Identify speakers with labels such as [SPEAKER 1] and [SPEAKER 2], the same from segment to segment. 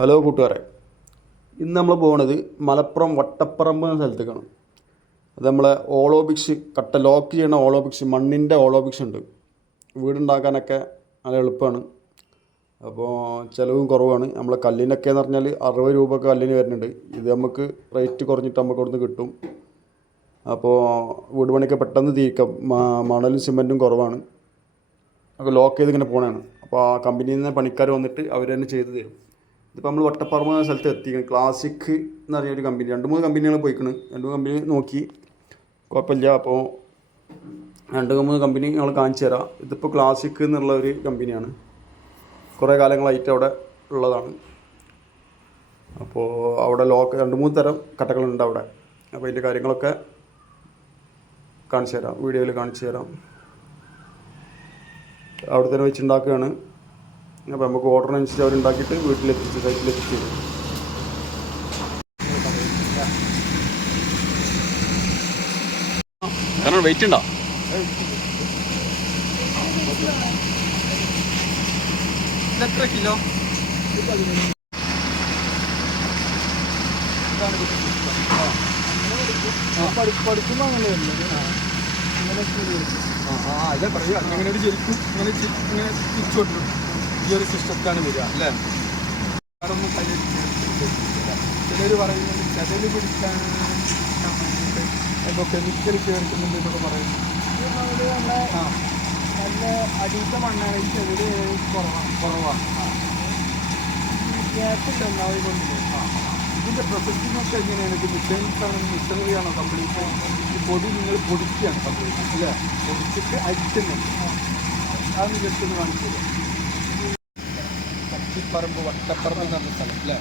[SPEAKER 1] Hello കൂട്ടുകാരെ. ഇന്ന് നമ്മൾ പോകുന്നത് മലപ്പുറം വട്ടപ്പറമ്പ് എന്ന സ്ഥലത്തേക്കാണ്. അത് നമ്മളെ ഓളോബിക്സ് കട്ട ലോക്ക് ചെയ്യണ ഓളോബിക്സ് മണ്ണിന്റെ ഓളോബിക്സ് ഉണ്ട്. വീടുണ്ടാക്കാനൊക്കെ നല്ല എളുപ്പമാണ്. അപ്പോൾ ചിലവും കുറവാണ്. നമ്മൾ കല്ലിനൊക്കെ എന്ന് പറഞ്ഞാൽ അറുപത് രൂപ കല്ലിന് വരുന്നുണ്ട്. ഇത് നമുക്ക് റേറ്റ് കുറഞ്ഞിട്ട് നമുക്ക് അവിടുന്ന് കിട്ടും. അപ്പോൾ വീട് പണിയൊക്കെ പെട്ടെന്ന് തീർക്കാം. മണലും സിമെന്റും കുറവാണ്. ഒക്കെ ലോക്ക് ചെയ്ത് ഇങ്ങനെ പോകണതാണ് അപ്പോൾ ആ കമ്പനിയിൽ നിന്ന് പണിക്കാർ വന്നിട്ട് അവർ തന്നെ ചെയ്ത് തരും. ഇതിപ്പോൾ നമ്മൾ വട്ടപ്പറമ്പ് എന്ന സ്ഥലത്ത് എത്തിക്കണം. ക്ലാസിക് എന്ന് പറഞ്ഞ ഒരു കമ്പനി രണ്ട് മൂന്ന് കമ്പനികൾ പോയിക്കണ്. രണ്ട് മൂന്ന് കമ്പനി നോക്കി. കുഴപ്പമില്ല. അപ്പോൾ രണ്ട് മൂന്ന് കമ്പനി ഞങ്ങൾ കാണിച്ചു തരാം. ഇതിപ്പോൾ ക്ലാസിക് എന്നുള്ള ഒരു കമ്പനിയാണ് കുറേ കാലങ്ങളായിട്ട് അവിടെ ഉള്ളതാണ്. അപ്പോൾ അവിടെ ലോക്ക് രണ്ട് മൂന്ന് തരം കട്ടകളുണ്ട് അവിടെ. അപ്പോൾ അതിന്റെ കാര്യങ്ങളൊക്കെ കാണിച്ചു തരാം. വീഡിയോയിൽ കാണിച്ചു തരാം. അവിടെ തന്നെ വെച്ചുണ്ടാക്കുകയാണ്. അപ്പോൾ നമുക്ക് ഓർഡറിനനുസരിച്ച് അനുസരിച്ച് അവരുണ്ടാക്കിയിട്ട് വീട്ടിലെത്തിച്ച് സൈറ്റിലെത്തിച്ച് തരും. കാരണം വെയിറ്റ് ഉണ്ടോ?
[SPEAKER 2] എത്ര കിലോ? പഠിക്കുമ്പോൾ അങ്ങനെ ആ ആ അല്ല പറയുക. അങ്ങനെ ഒരു ശരിക്കും ഇങ്ങനെ ഇങ്ങനെ തിരിച്ചു കൊണ്ടു ഈ ഒരു സിസ്റ്റത്താണ് വരിക അല്ലേ? വേറൊന്നും ചിലർ പറയുന്നത് ചതൽ പിടിക്കാൻ ഇപ്പോൾ കെമിക്കൽ ചേർക്കുന്നുണ്ട് എന്നൊക്കെ പറയുന്നു. നല്ല അടിയിട്ട മണ്ണാണ് ചതിൽ കുറവാണ് കുറവാണ് ഗ്യാപ്പില്ല ഒന്നാമത് ഇതിന്റെ പ്രോസസ്സിംഗ് ഒക്കെ എങ്ങനെയാണ്? ഇത് മിഷൻസ് ആണ് മിഷനറിയാണോ കമ്പനി ഈ പൊടി നിങ്ങൾ പൊടിക്കുകയാണ് കംപ്ലീറ്റ് അല്ലേ? പൊടിച്ചിട്ട് അരിക്കുന്നുണ്ട്. അതൊന്ന് ജസ്റ്റ് ഒന്ന് കാണിച്ചു തരാം പച്ചിപ്പറമ്പ് വട്ടപ്പറമ്പ് എന്ന് പറഞ്ഞ സ്ഥലം അല്ലേ?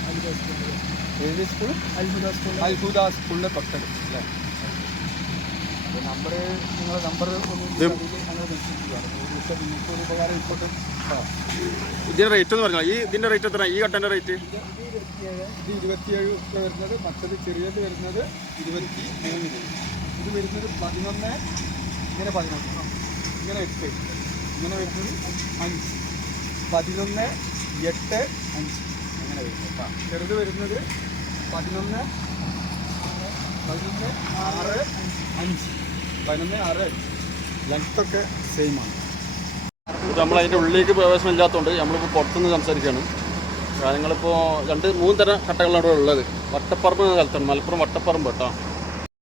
[SPEAKER 2] ഏത് സ്കൂൾ അത്ഭുത സ്കൂളിന്റെ തൊട്ടടുത്ത് അല്ലേ? നമ്പർ നിങ്ങളുടെ നമ്പർ
[SPEAKER 1] ഇതിന്റെ റേറ്റ് എന്ന് പറഞ്ഞാൽ ഈ ഇതിന്റെ റേറ്റ് എത്ര ഈ കട്ടന്റെ റേറ്റ്
[SPEAKER 2] ഇത് ഇരുപത്തിയേഴ് ഒക്കെ വരുന്നത് മറ്റത് ചെറിയത് വരുന്നത് ഇരുപത്തി മൂന്ന് ഇത് വരുന്നത് പതിനൊന്ന് ഇങ്ങനെ പതിനൊന്ന്. ഇങ്ങനെ എട്ട്. ഇങ്ങനെ വരുന്നത് അഞ്ച്. പതിനൊന്ന് എട്ട് അഞ്ച്. അങ്ങനെ വരുന്നത് കേട്ടോ. ചെറുത് വരുന്നത് പതിനൊന്ന് പതിനൊന്ന് ആറ് അഞ്ച്. പതിനൊന്ന് ആറ് അഞ്ച്. ലെങ്ത്തൊക്കെ സെയിമാണ് ആണ്.
[SPEAKER 1] നമ്മൾ അതിന്റെ ഉള്ളിലേക്ക് പ്രവേശനം ഇല്ലാത്തതുകൊണ്ട് നമ്മളിപ്പോൾ പുറത്തുനിന്ന് സംസാരിക്കുകയാണ്. കാര്യങ്ങളിപ്പോൾ രണ്ട് മൂന്ന് തരം കട്ടകളാണ് ഇവിടെ ഉള്ളത്. വട്ടപ്പറമ്പ് എന്ന സ്ഥലത്താണ് മലപ്പുറം വട്ടപ്പറമ്പ് കേട്ടോ.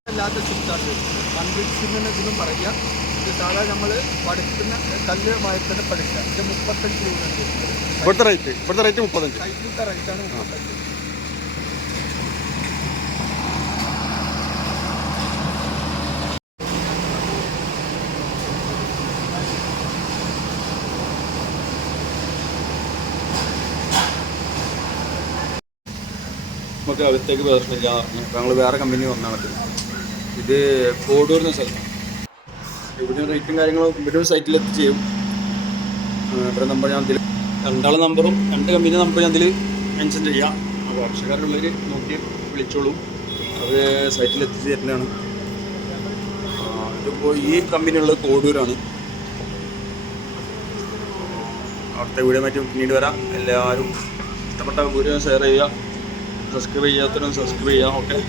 [SPEAKER 2] അല്ലാത്ത ചിത്താണ് കൺവിക്സിന് ഇതിനും പറയുക. ഇത് സാധാരണ നമ്മൾ പഠിക്കുന്ന കല്ല് മയത്തിന് പഠിക്കുക ഇത് മുപ്പത്തഞ്ച് രൂപ
[SPEAKER 1] ഇവിടുത്തെ റേറ്റ് ഇവിടുത്തെ റേറ്റ് മുപ്പത്തഞ്ച്. നമുക്ക് അവിടത്തേക്ക് അകത്തേക്ക് പ്രവേശനമില്ല ഞങ്ങൾ വേറെ കമ്പനി വന്നാണ് ഇത് കോടൂർ എന്ന സ്ഥലം. ഇവിടെ റേറ്റും കാര്യങ്ങളും ഇവിടെ സൈറ്റിൽ എത്തി ചെയ്യും. ഇവിടെ നമ്പർ ഞാൻ രണ്ടാളെ നമ്പറും രണ്ട് കമ്പനി നമ്പർ ഞാൻ അതിൽ മെൻഷൻ ചെയ്യാം. അപ്പോൾ ആവശ്യക്കാരുള്ളവർ നോക്കി വിളിച്ചോളൂ. അവർ സൈറ്റിൽ എത്തിച്ച് തരുന്നതാണ്. അതിപ്പോൾ ഈ കമ്പനി ഉള്ളത് കോടൂരാണ്. അവിടുത്തെ വീഡിയോ മറ്റും പിന്നീട് വരാം. എല്ലാവരും ഇഷ്ടപ്പെട്ട വീഡിയോ ഷെയർ ചെയ്യുക. സബ്സ്ക്രൈബ് ചെയ്യാത്തവരും സബ്സ്ക്രൈബ് ചെയ്യാം. ഓക്കെ